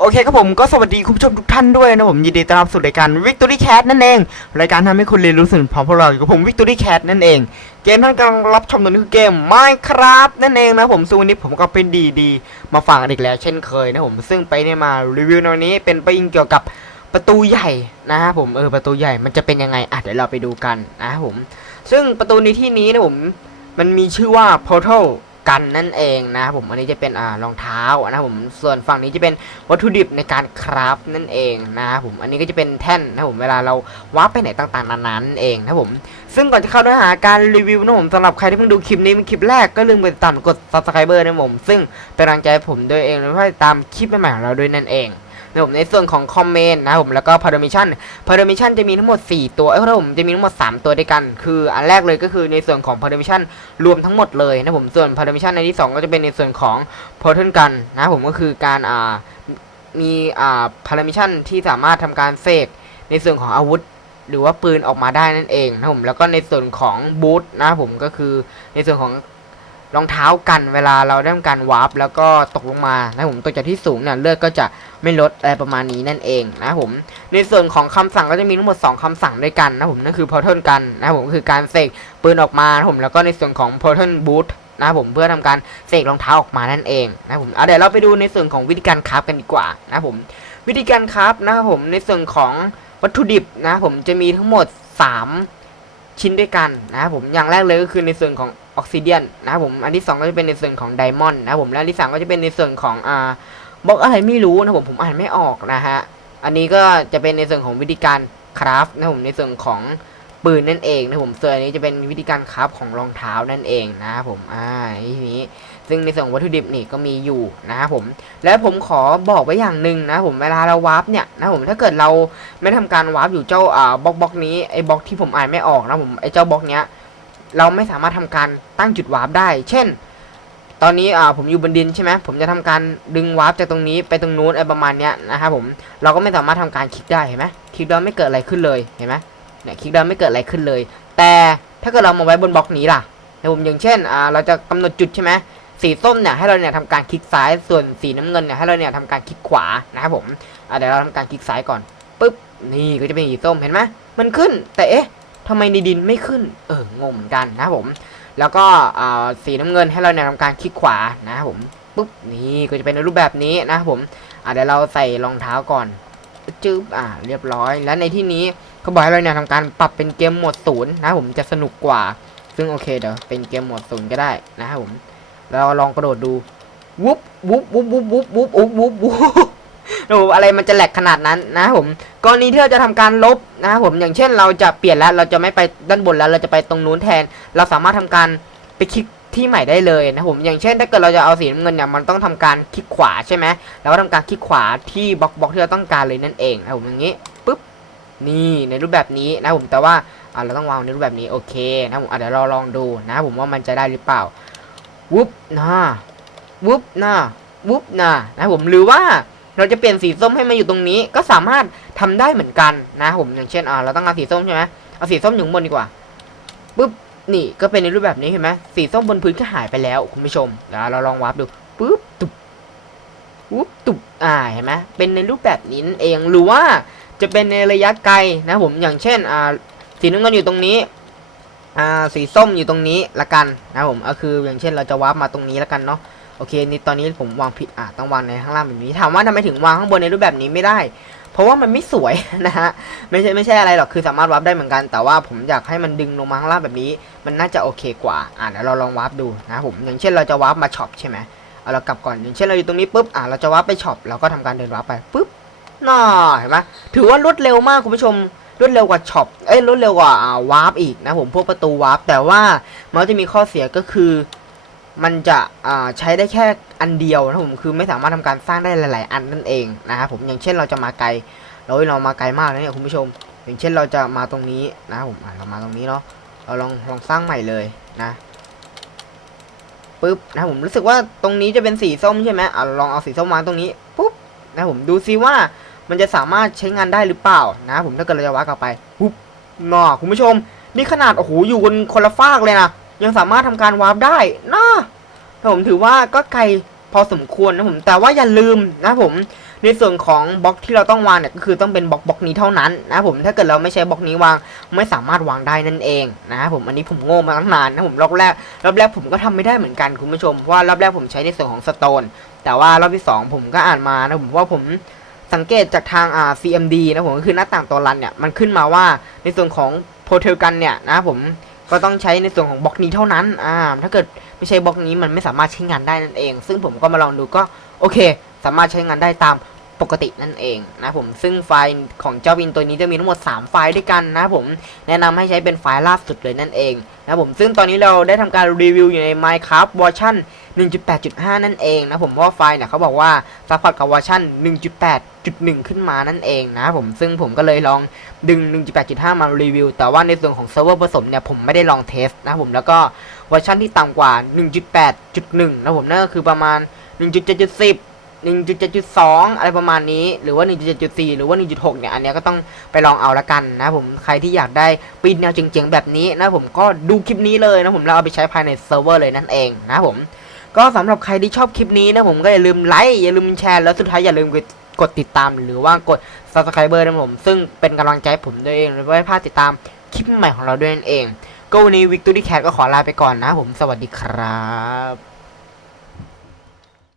โอเคครับผมก็สวัสดีคุณผู้ชมทุกท่านด้วยนะผมยินดีต้อนรับสู่รายการ Victory Cat นั่นเอง รายการทำให้คุณเรียนรู้สิ่งพร้อมพวกเราอยู่กับผม Victory Cat นั่นเอง เกมท่านกำลังรับชมตัวนี้คือเกม Minecraft นั่นเองนะผมซึ่งวันนี้ผมก็เป็นดีดีๆมาฟังกันอีกแล้วเช่นเคยนะผมซึ่งไปเนี่ยมารีวิวในวันนี้เป็นไปอิงเกี่ยวกับประตูใหญ่นะครับผมเออประตูใหญ่มันจะเป็นยังไงอะเดี๋ยวเราไปดูกันนะครับผมซึ่งประตูในที่นี้นะผมมันมีชื่อว่า Portal กันนั่นเองนะครับผมอันนี้จะเป็นอ่ารองเท้านะครับผมส่วนฝั่งนี้จะเป็นวัตถุดิบในการคราฟนั่นเองนะครับผมอันนี้ก็จะเป็นแท่นนะครับผมเวลาเราวาร์ปไปไหนต่างๆนานานั่นเองนะครับผมซึ่งก่อนจะเข้าเนื้อหาการรีวิวนะผมสำหรับใครที่เพิ่งดูคลิปนี้เป็นคลิปแรกก็ลืมไปติดตามกด subscribe นะผมซึ่งเป็นกำลังใจผมด้วยเองและเพื่อติดตามคลิปใหม่ๆของเราด้วยนั่นเอง นะผมในส่วนของคอมเมนต์นะผมแล้วก็ permission permission จะมีทั้งหมด 4 ตัวเอ้ยครับผมจะมีทั้งหมด 3 ตัวด้วยกัน คืออันแรกเลยก็คือในส่วนของ permission รวมทั้งหมดเลยนะผมส่วน permission ในที่ 2 ก็จะเป็นในส่วนของ portal gun นะผมก็คือการอ่ามีอ่า permission ที่สามารถทำการเสกในส่วนของอาวุธหรือว่าปืนออกมาได้นั่นเองนะผมแล้วก็ในส่วนของบูทนะผมก็คือในส่วนของรองเท้ากันเวลาเราได้ทำการวาร์ปแล้วก็ตกลงมานะผมตกจากที่สูงเนี่ยเลือดก็จะ ไม่ลดอะไรประมาณนี้นั่นเองนะผมในส่วนของคำสั่งก็จะมีทั้งหมด 2คำสั่งด้วยกันนะผมนั่นคือ portal กันนะผมคือการเสกปืนออกมานะผมแล้วก็ในส่วนของ portal boot นะผมเพื่อทำการเสกรองเท้าออกมานั่นเองนะผมเอาเดี๋ยวเราไปดูในส่วนของวิธีการคราฟกันดีกว่านะผมวิธีการคราฟนะครับผมในส่วนของวัตถุดิบนะผมจะมีทั้งหมด 3 ชิ้นด้วยกันนะครับผมอย่างแรกเลยก็คือในส่วนของออกซิเดียนนะครับผมอันที่ 2 ก็จะเป็นในส่วนของไดมอนด์นะครับผมและอันที่ 3 ก็จะเป็นในส่วนของอ่า บล็อกอะไรไม่รู้นะผมผมอ่านไม่ออกนะฮะ อันนี้ก็จะเป็นในส่วนของวิธีการคราฟนะผมในส่วนของปืนนั่นเองนะผมส่วนอันนี้จะเป็นวิธีการคราฟของรองเท้านั่นเองนะครับผมอ่าทีนี้ซึ่งในส่วนวัตถุดิบนี่ก็มีอยู่นะครับผม แล้วผมขอบอกไว้อย่างหนึ่งนะผมเวลาเราวาร์ปเนี่ยนะผมถ้าเกิดเราไม่ทำการวาร์ปอยู่เจ้าอ่าบล็อกบล็อกนี้ไอ้บล็อกที่ผมอ่านไม่ออกนะผมไอ้เจ้าบล็อกเนี้ยเราไม่สามารถทำการตั้งจุดวาร์ปได้ เช่น ตอนนี้อ่าผมอยู่บนดินใช่ไหมผมจะทำการดึงวาร์ปจากตรงนี้ไปตรงนู้นอะไรประมาณเนี้ยนะครับผมเราก็ไม่สามารถทำการคลิกได้เห็นไหมคลิกแล้วไม่เกิดอะไรขึ้นเลยเห็นไหมเนี่ยคลิกแล้วไม่เกิดอะไรขึ้นเลย แต่ถ้าเกิดเรามาไว้บนบล็อกนี้ล่ะนะผมอย่างเช่นอ่าเราจะกำหนดจุดใช่ไหมสีส้มเนี่ยให้เราเนี่ยทำการคลิกซ้ายส่วนสีน้ำเงินเนี่ยให้เราเนี่ยทำการคลิกขวานะครับผมอ่าเดี๋ยวเราทำการคลิกซ้ายก่อนปุ๊บนี่ก็จะเป็นสีส้มเห็นไหมมันขึ้นแต่เอ๊ะทำไมในดินไม่ขึ้น เอองงเหมือนกันนะครับผม แล้วก็สีน้ำเงินให้เราเนี่ยทำการคลิกขวานะครับผมปุ๊บนี่ก็จะเป็นในรูปแบบนี้นะครับผมเดี๋ยวเราใส่รองเท้าก่อนจึ๊บอ่าเรียบร้อย แล้วในที่นี้เขาบอกให้เราเนี่ยทำการปรับเป็นเกมโหมดศูนย์นะครับผมจะสนุกกว่า ซึ่งโอเคเดี๋ยวเป็นเกมโหมดศูนย์ก็ได้นะครับผมแล้วลองกระโดดดูวุบวุบวุบวุบวุบวุบวุบวุบ วุบโอ้โหอะไรมันจะแหลกขนาดนั้นนะผมกรณีที่เราจะทำการลบนะครับผมอย่างเช่นเราจะเปลี่ยนแล้วเราจะไม่ไปด้านบนแล้วเราจะไปตรงนู้นแทน เราสามารถทำการไปคลิกที่ใหม่ได้เลยนะผมอย่างเช่นถ้าเกิดเราจะเอาสีน้ำเงินเนี่ยมันต้องทำการคลิกขวาใช่ไหมเราก็ทำการคลิกขวาที่บล็อกบล็อกที่เราต้องการเลยนั่นเองนะผมอย่างนี้ปุ๊บนี่ในรูปแบบนี้นะผมแต่ว่าอ่าเราต้องวางในรูปแบบนี้โอเคนะผมเดี๋ยวเราลองดูนะผมว่ามันจะได้หรือเปล่าวุบนะวุบนะวุบนะนะผมหรือว่า เราจะเปลี่ยนสีส้มให้มาอยู่ตรงนี้ ก็สามารถทำได้เหมือนกันนะผมอย่างเช่นอ่าเราต้องเอาสีส้มใช่ไหมเอาสีส้มอยู่บนดีกว่าปุ๊บนี่ก็เป็นในรูปแบบนี้เห็นไหมสีส้มบนพื้นก็หายไปแล้วคุณผู้ชมเดี๋ยวเราลองวาร์ปดูปุ๊บตุบปุ๊บตุบอ่าเห็นไหมเป็นในรูปแบบนี้นั่นเองหรือว่าจะเป็นในระยะไกลนะผมอย่างเช่นอ่าสีน้ำเงินอยู่ตรงนี้อ่าสีส้มอยู่ตรงนี้ละกันนะผมก็คืออย่างเช่นเราจะวาร์ปมาตรงนี้ละกันเนาะ โอเคนี่ตอนนี้ผมวางผิดอ่าต้องวางในข้างล่างแบบนี้ถามว่าทำไมถึงวางข้างบนในรูปแบบนี้ไม่ได้ เพราะว่ามันไม่สวยนะฮะไม่ใช่ไม่ใช่อะไรหรอกคือสามารถวาร์ปได้เหมือนกัน แต่ว่าผมอยากให้มันดึงลงมาข้างล่างแบบนี้ มันน่าจะโอเคกว่าอ่าเดี๋ยวเราลองวาร์ปดูนะผมอย่างเช่นเราจะวาร์ปมาช็อปใช่ไหมเอาเรากลับก่อนอย่างเช่นเราอยู่ตรงนี้ปุ๊บอ่าเราจะวาร์ปไปช็อปเราก็ทำการเดินวาร์ปไปปุ๊บน่าเห็นไหมถือว่ารวดเร็วมากคุณผู้ชมรวดเร็วกว่าช็อปเอ้ยรวดเร็วกว่าอ่าวาร์ปอีกนะผมพวกประตูวาร์ปแต่ว่ามันจะมีข้อเสียก็คือ มันจะใช้ได้แค่อันเดียวนะผมคือไม่สามารถทำการสร้างได้หลาย ๆ อันนั่นเองนะครับผมอย่างเช่นเราจะมาไกลเราเรามาไกลมากนะเนี่ยคุณผู้ชม อย่างเช่นเราจะมาตรงนี้นะครับผมเรามาตรงนี้เนาะเราลองลองสร้างใหม่เลยนะปุ๊บนะผมรู้สึกว่าตรงนี้จะเป็นสีส้มใช่ไหมอะลองเอาสีส้มมาตรงนี้ปุ๊บนะผมดูซิว่ามันจะสามารถใช้งานได้หรือเปล่านะผมถ้าเกิดเราจะวาร์ปกลับไปปุ๊บน่ะคุณผู้ชม นี่ขนาดโอ้โหอยู่บนคนละฟากเลยนะ ยังสามารถทำการวาร์ปได้นะผมถือว่าก็ไกลพอสมควรนะผมแต่ว่าอย่าลืมนะผมในส่วนของบล็อกที่เราต้องวางเนี่ยก็คือต้องเป็นบล็อกบล็อกนี้เท่านั้นนะผมถ้าเกิดเราไม่ใช้บล็อกนี้วางไม่สามารถวางได้นั่นเองนะผมอันนี้ผมโง่มาตั้งนานนะผมรอบแรกรอบแรกผมก็ทำไม่ได้เหมือนกันคุณผู้ชมเพราะว่ารอบแรกผมใช้ในส่วนของสโตนแต่ว่ารอบที่สองผมก็อ่านมานะผมว่าผมสังเกตจากทางอ่า CMD นะผมก็คือหน้าต่างตัวรันเนี่ยมันขึ้นมาว่าในส่วนของโพเทลกันเนี่ยนะผม ก็ต้องใช้ในส่วนของบล็อกนี้เท่านั้นอ่าถ้าเกิดไม่ใช่บล็อกนี้มันไม่สามารถใช้งานได้นั่นเอง ซึ่งผมก็มาลองดูก็โอเค สามารถใช้งานได้ตามปกตินั่นเองนะผมซึ่งไฟล์ของเจ้าวินตัวนี้จะมีทั้งหมด 3 ไฟล์ด้วยกันนะผมแนะนำให้ใช้เป็นไฟล์ล่าสุดเลยนั่นเองนะผมซึ่งตอนนี้เราได้ทำการรีวิวอยู่ใน Minecraft เวอร์ชัน 1.8.5 นั่นเองนะผมเพราะว่าไฟล์เนี่ยเขาบอกว่าซัพพอร์ตกับเวอร์ชัน1.8.1 ขึ้นมานั่นเองนะผมซึ่งผมก็เลยลองดึง 1.8.5 มารีวิว แต่ว่าในส่วนของเซิร์ฟเวอร์ผสมเนี่ยผมไม่ได้ลองเทสนะผมแล้วก็เวอร์ชันที่ต่ำกว่า 1.8.1 นะผมนั่นก็คือประมาณ 1.7.10 1.7.2 อะไรประมาณนี้ หรือว่า 1.7.4 หรือว่า 1.6 เนี่ย อันนี้ก็ต้องไปลองเอาละกันนะผม ใครที่อยากได้ปีนแนวเจ๋งๆ แบบนี้นะผมก็ดูคลิปนี้เลยนะผม แล้วเอาไปใช้ภายในเซิร์ฟเวอร์เลยนั่นเองนะผม ก็สำหรับใครที่ชอบคลิปนี้นะผมก็อย่าลืมไลค์อย่าลืมแชร์แล้วสุดท้ายอย่าลืมกดติดตามหรือว่ากด subscriber นะผม ซึ่งเป็นกำลังใจผมด้วยเองและไม่พลาดติดตามคลิปใหม่ของเราด้วยนั่นเอง ก็วันนี้วิกตูดี้แคทก็ขอลาไปก่อนนะผมสวัสดีครับ